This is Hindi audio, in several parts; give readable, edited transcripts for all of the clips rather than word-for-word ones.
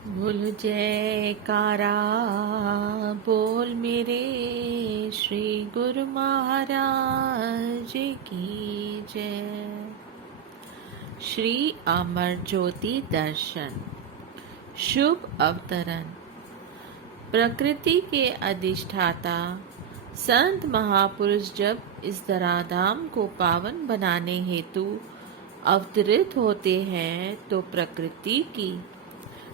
बोल जयकारा बोल मेरे श्री गुरु महाराज की जय। श्री अमर ज्योति दर्शन शुभ अवतरण। प्रकृति के अधिष्ठाता संत महापुरुष जब इस धराधाम को पावन बनाने हेतु अवतरित होते हैं तो प्रकृति की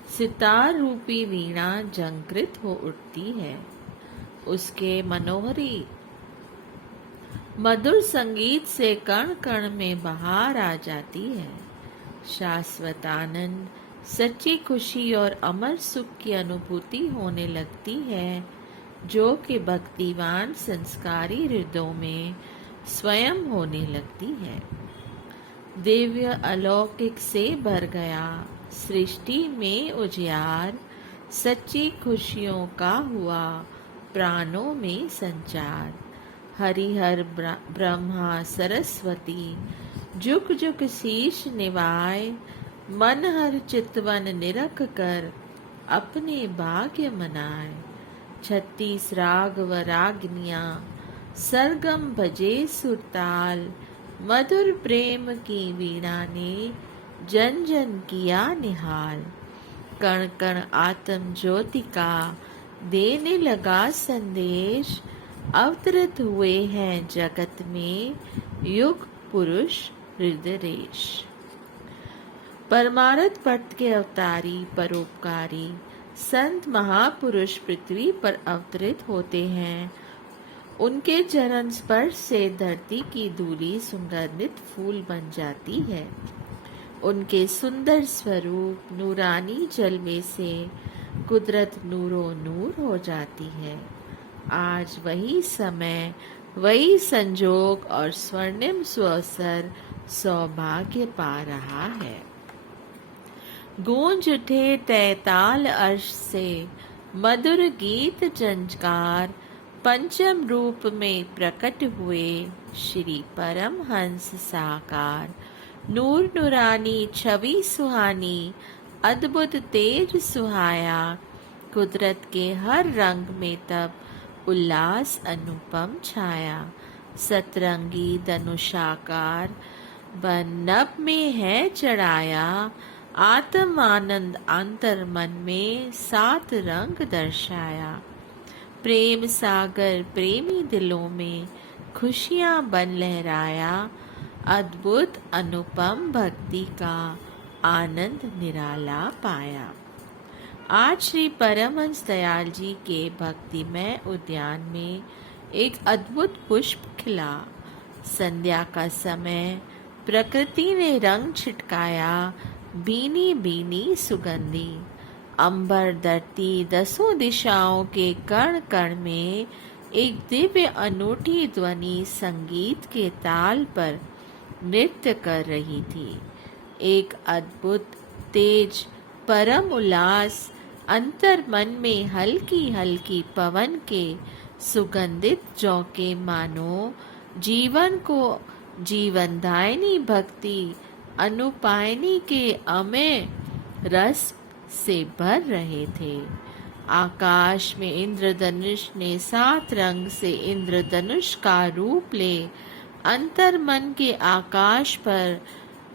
सितार रूपी वीणा झंकृत हो उठती है। उसके मनोहरी मधुर संगीत से कण कण में बहार आ जाती है। शाश्वत आनंद, सच्ची खुशी और अमर सुख की अनुभूति होने लगती है, जो कि भक्तिवान संस्कारी हृदयों में स्वयं होने लगती है। दिव्य अलौकिक से भर गया सृष्टि में उजियार, सच्ची खुशियों का हुआ प्राणों में संचार। हरिहर ब्रह्मा सरस्वती जुग जुग शीश निवाय, मन हर चितवन निरख कर अपने भाग्य मनाए। 36 राग व रागनियाँ सरगम भजे सुरताल, मधुर प्रेम की वीणा ने जन जन किया निहाल। कण कण आत्म ज्योति का देने लगा संदेश, अवतरित हुए हैं जगत में युग पुरुष हृदयेश। परमार्थ पथ के अवतारी परोपकारी संत महापुरुष पृथ्वी पर अवतरित होते हैं। उनके चरण स्पर्श से धरती की धूली सुगंधित फूल बन जाती है। उनके सुंदर स्वरूप नूरानी जल में से कुदरत नूरो नूर हो जाती है। आज वही समय, वही संजोग और स्वर्णिम सुअवसर सौभाग्य पा रहा है। गूंज उठे तैताल अर्श से मधुर गीत झंकार, पंचम रूप में प्रकट हुए श्री परमहंस साकार। नूर नूरानी छवि सुहानी, अद्भुत तेज सुहाया, कुदरत के हर रंग में तब उल्लास अनुपम छाया। सतरंगी धनुषाकार बन नभ में है चढ़ाया, आत्म आनंद अंतर मन में 7 रंग दर्शाया। प्रेम सागर प्रेमी दिलों में खुशियां बन लहराया, अद्भुत अनुपम भक्ति का आनंद निराला पाया। आज श्री परमहंस दयाल जी के भक्तिमय उद्यान में एक अद्भुत पुष्प खिला। संध्या का समय प्रकृति ने रंग छिटकाया, बीनी बीनी सुगंधी। अंबर धरती 10 दिशाओं के कण कण में एक दिव्य अनूठी ध्वनि संगीत के ताल पर नृत्य कर रही थी। एक अद्भुत तेज परम उल्लास अंतर मन में हल्की हल्की पवन के सुगंधित झोंके मानो जीवन को जीवनदायिनी भक्ति अनुपायनी के अमेय रस से भर रहे थे। आकाश में इंद्रधनुष ने 7 रंग से इंद्रधनुष का रूप ले अंतर मन के आकाश पर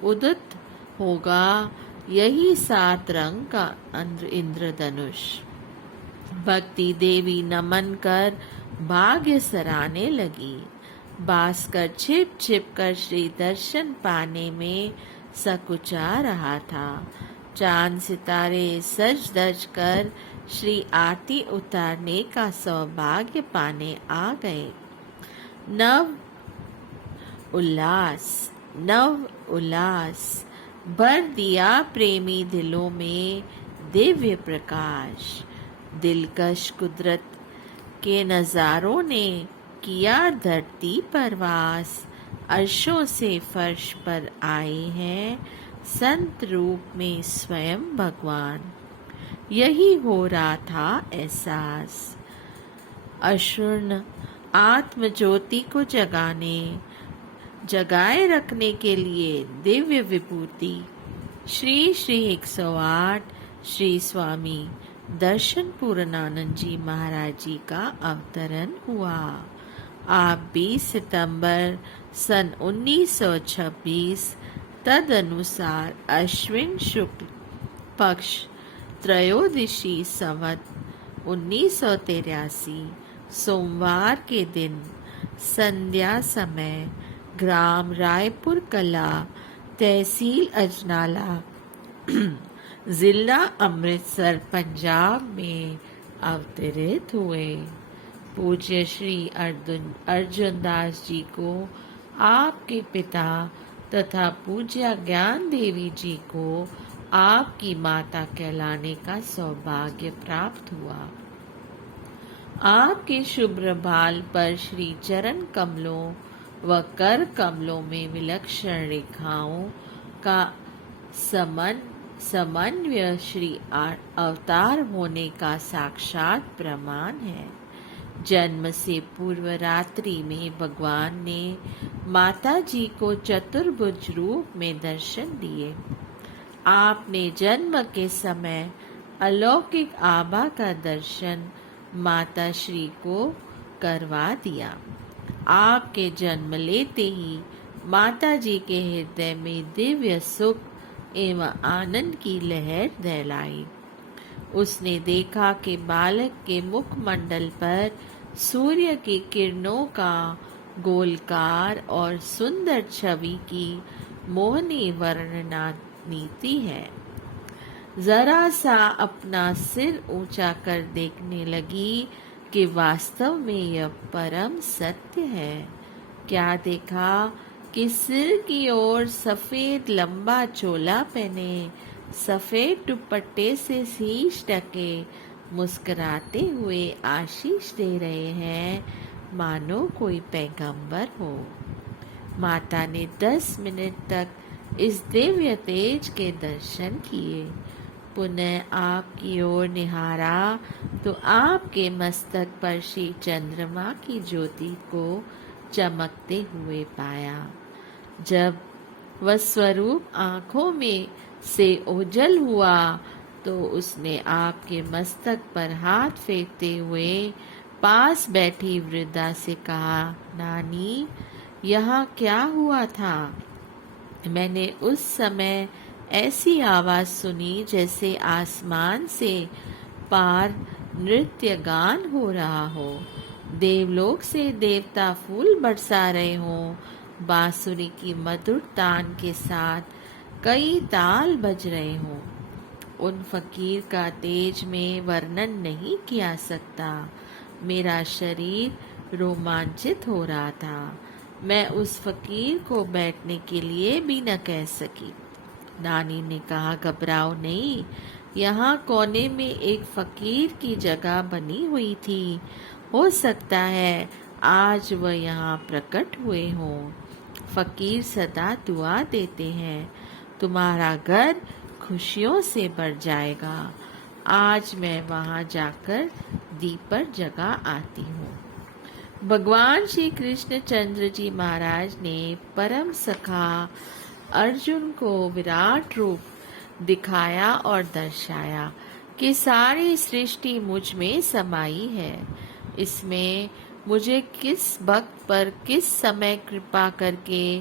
उदित होगा यही 7 रंग का इंद्रधनुष। भक्ति देवी नमन कर भाग्य सराहने लगी। भास्कर छिप छिप कर श्री दर्शन पाने में सकुचा रहा था। चांद सितारे सज धज कर श्री आरती उतारने का सौभाग्य पाने आ गए। नव उल्लास भर दिया प्रेमी दिलों में दिव्य प्रकाश। दिलकश कुदरत के नजारों ने किया धरती पर वास। अर्शों से फर्श पर आए हैं संत रूप में स्वयं भगवान। यही हो रहा था एहसास। अशूर्ण आत्म ज्योति को जगाए रखने के लिए दिव्य विभूति श्री श्री 108 श्री स्वामी दर्शन पूर्णानंद जी महाराज जी का अवतरण हुआ। आप 20 सितंबर सन 1926 तदनुसार अश्विन शुक्ल पक्ष त्रयोदशी संवत 1983 सोमवार के दिन संध्या समय ग्राम रायपुर कला, तहसील अजनाला, जिला अमृतसर, पंजाब में अवतरित हुए। पूज्य श्री अर्जुन दास जी को आपके पिता तथा पूज्य ज्ञान देवी जी को आपकी माता कहलाने का सौभाग्य प्राप्त हुआ। आपके शुभ्र बाल पर श्री चरण कमलों व कर कमलों में विलक्षण रेखाओं का समन्वय श्री अवतार होने का साक्षात प्रमाण है। जन्म से पूर्व रात्रि में भगवान ने माता जी को चतुर्भुज रूप में दर्शन दिए। आपने जन्म के समय अलौकिक आभा का दर्शन माता श्री को करवा दिया। आपके जन्म लेते ही माता जी के हृदय में दिव्य सुख एवं आनंद की लहर दहलाई। उसने देखा कि बालक के मुखमंडल पर सूर्य की किरणों का गोलकार और सुंदर छवि की मोहनी वर्णना नीति है। जरा सा अपना सिर ऊंचा कर देखने लगी कि वास्तव में यह परम सत्य है। क्या देखा कि सिर की ओर सफेद लंबा चोला पहने, सफेद दुपट्टे से शीश ढके, मुस्कुराते हुए आशीष दे रहे हैं, मानो कोई पैगंबर हो। माता ने 10 मिनट तक इस दिव्य तेज के दर्शन किए। पुनः आपकी ओर निहारा तो आपके मस्तक पर श्री चंद्रमा की ज्योति को चमकते हुए पाया। जब वह स्वरूप आंखों में से ओझल हुआ तो उसने आपके मस्तक पर हाथ फेरते हुए पास बैठी वृद्धा से कहा, नानी, यहाँ क्या हुआ था? मैंने उस समय ऐसी आवाज सुनी जैसे आसमान से पार नृत्य गान हो रहा हो, देवलोक से देवता फूल बरसा रहे हों, बांसुरी की मधुर तान के साथ कई ताल बज रहे हों। उन फकीर का तेज में वर्णन नहीं किया सकता। मेरा शरीर रोमांचित हो रहा था। मैं उस फकीर को बैठने के लिए भी न कह सकी। नानी ने कहा, घबराओ नहीं, यहाँ कोने में एक फकीर की जगह बनी हुई थी। हो सकता है आज वह यहाँ प्रकट हुए हों। फकीर सदा दुआ देते हैं, तुम्हारा घर खुशियों से भर जाएगा। आज मैं वहाँ जाकर दीप पर जगा आती हूँ। भगवान श्री कृष्ण चंद्र जी महाराज ने परम सखा अर्जुन को विराट रूप दिखाया और दर्शाया कि सारी सृष्टि मुझ में समाई है। इसमें मुझे किस भक्त पर किस समय कृपा करके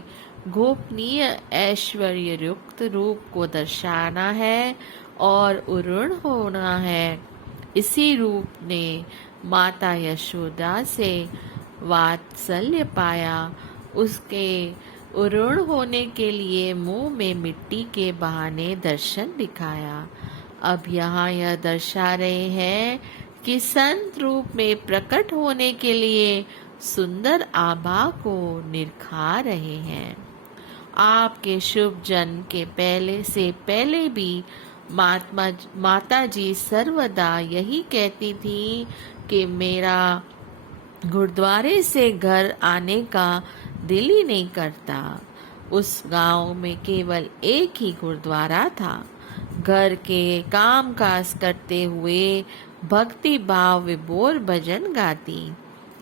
गोपनीय ऐश्वर्य युक्त रूप को दर्शाना है और उरुण होना है। इसी रूप ने माता यशोदा से वात्सल्य पाया। उसके उरुण होने के लिए मुंह में मिट्टी के बहाने दर्शन दिखाया। अब यहाँ यह दर्शा रहे हैं कि संत रूप में प्रकट होने के लिए सुंदर आभा को निरखा रहे हैं। आपके शुभ जन्म के पहले से पहले भी माता जी सर्वदा यही कहती थी कि मेरा गुरुद्वारे से घर आने का दिल ही नहीं करता। उस गांव में केवल एक ही गुरुद्वारा था। घर के काम काज करते हुए भक्ति भाव विभोर भजन गाती,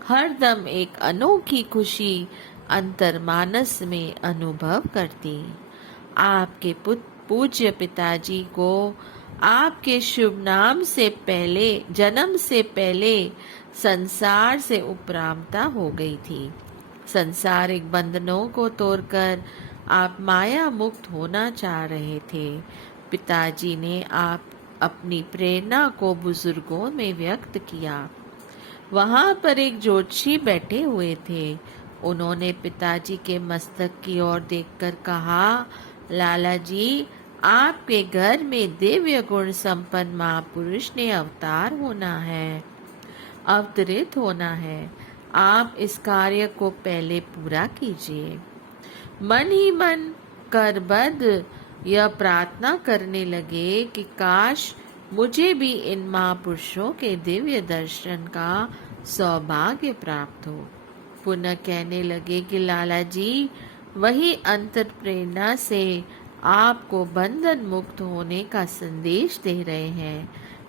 हरदम एक अनोखी खुशी अंतर्मानस में अनुभव करती। आपके पूज्य पिताजी को आपके शुभ नाम से पहले, जन्म से पहले संसार से उपरामता हो गई थी। संसारिक बंधनों को तोड़कर आप माया मुक्त होना चाह रहे थे। पिताजी ने आप अपनी प्रेरणा को बुजुर्गों में व्यक्त किया। वहां पर एक ज्योतिषी बैठे हुए थे। उन्होंने पिताजी के मस्तक की ओर देखकर कहा, लाला जी, आपके घर में दिव्य गुण संपन्न महापुरुष ने अवतरित होना है। आप इस कार्य को पहले पूरा कीजिए। मन ही मन करबद्ध यह प्रार्थना करने लगे कि काश मुझे भी इन महापुरुषों के दिव्य दर्शन का सौभाग्य प्राप्त हो। पुनः कहने लगे कि लाला जी, वही अंतर प्रेरणा से आपको बंधन मुक्त होने का संदेश दे रहे हैं।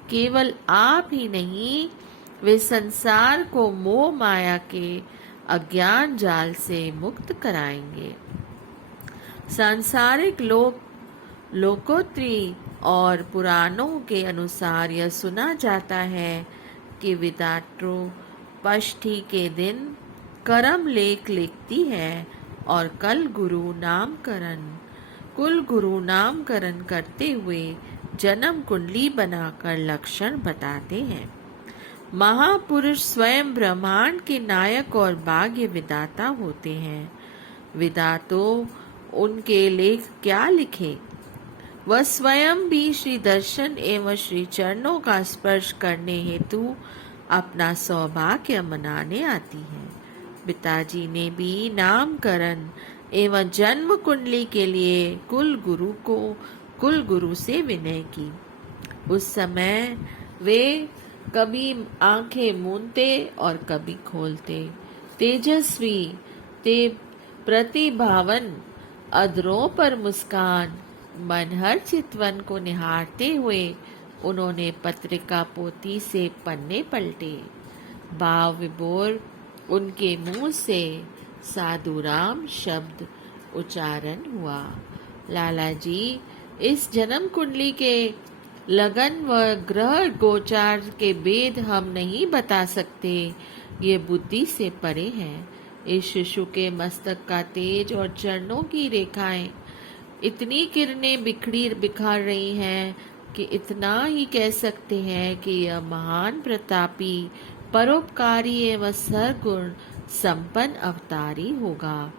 केवल आप ही नहीं, वे संसार को मोह माया के अज्ञान जाल से मुक्त कराएंगे। सांसारिक लोकोत्री और पुराणों के अनुसार यह सुना जाता है कि विदात्रो पष्ठी के दिन कर्म लेख लिखती है और कुल गुरु नामकरण करते हुए जन्म कुंडली बनाकर लक्षण बताते हैं। महापुरुष स्वयं ब्रह्मांड के नायक और भाग्य विधाता होते हैं। विधातों उनके लेख क्या लिखे, वह स्वयं भी श्री दर्शन एवं श्री चरणों का स्पर्श करने हेतु अपना सौभाग्य मनाने आती है। पिताजी ने भी नामकरण एवं जन्म कुंडली के लिए कुल गुरु से विनय की। उस समय वे कभी आंखें मूंदते और कभी खोलते। तेजस्वी प्रतिभावन अधरों पर मुस्कान, मनहर चितवन को निहारते हुए उन्होंने पत्रिका पोती से पन्ने पलटे। भाव विभोर उनके मुंह से साधुराम शब्द उच्चारण हुआ। लाला जी, इस जन्म कुंडली के लगन व ग्रह गोचार के भेद हम नहीं बता सकते, ये बुद्धि से परे हैं। इस शिशु के मस्तक का तेज और चरणों की रेखाएं इतनी किरणें बिखार रही हैं कि इतना ही कह सकते हैं कि यह महान प्रतापी, परोपकारी एवं सरगुण संपन्न अवतारी होगा।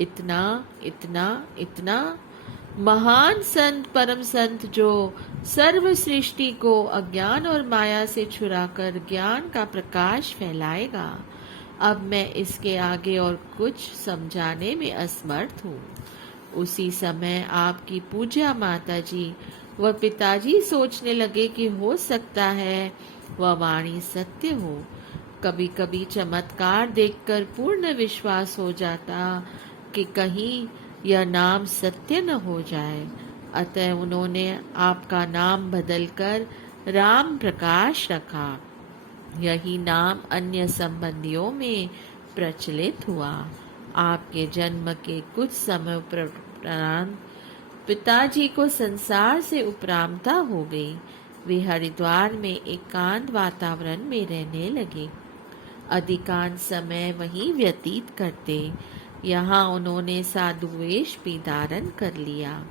इतना इतना इतना महान संत, परम संत, जो सर्व सृष्टि को अज्ञान और माया से छुड़ाकर ज्ञान का प्रकाश फैलाएगा। अब मैं इसके आगे और कुछ समझाने में असमर्थ हूँ। उसी समय आपकी पूज्य माताजी व पिताजी सोचने लगे कि हो सकता है वह वाणी सत्य हो। कभी कभी चमत्कार देखकर पूर्ण विश्वास हो जाता कि कहीं यह नाम सत्य न हो जाए। अतः उन्होंने आपका नाम बदलकर राम प्रकाश रखा। यही नाम अन्य संबंधियों में प्रचलित हुआ। आपके जन्म के कुछ समय उपरांत पिताजी को संसार से उपरामता हो गई। वे हरिद्वार में एकांत वातावरण में रहने लगे। अधिकांश समय वहीं व्यतीत करते। यहाँ उन्होंने साधु वेश भी धारण कर लिया।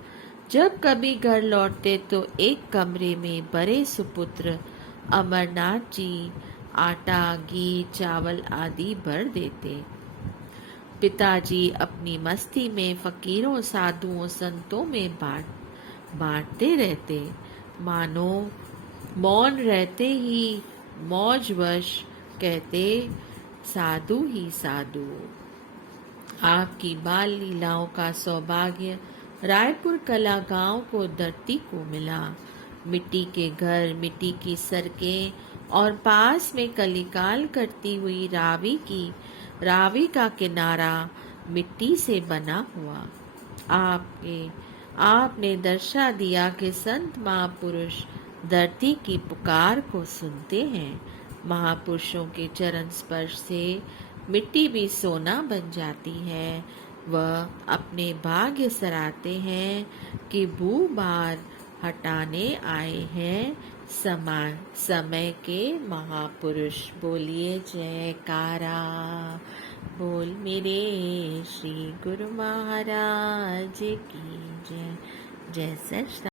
जब कभी घर लौटते तो एक कमरे में बड़े सुपुत्र अमरनाथ जी आटा, घी, चावल आदि भर देते। पिताजी अपनी मस्ती में फकीरों, साधुओं, संतों में बांटते रहते। मानो मौन रहते ही मौजवश कहते, साधु ही साधु। आपकी बाल लीलाओं का सौभाग्य रायपुर कला गांव को धरती को मिला। मिट्टी के घर, मिट्टी की सड़कें और पास में कलिकाल करती हुई रावी का किनारा मिट्टी से बना हुआ। आपने दर्शा दिया कि संत महापुरुष धरती की पुकार को सुनते हैं। महापुरुषों के चरण स्पर्श से मिट्टी भी सोना बन जाती है। वह अपने भाग्य सराहते हैं कि भूभार हटाने आए हैं समय के महापुरुष। बोलिए जयकारा। बोल मेरे श्री गुरु महाराज की जय। जय श्री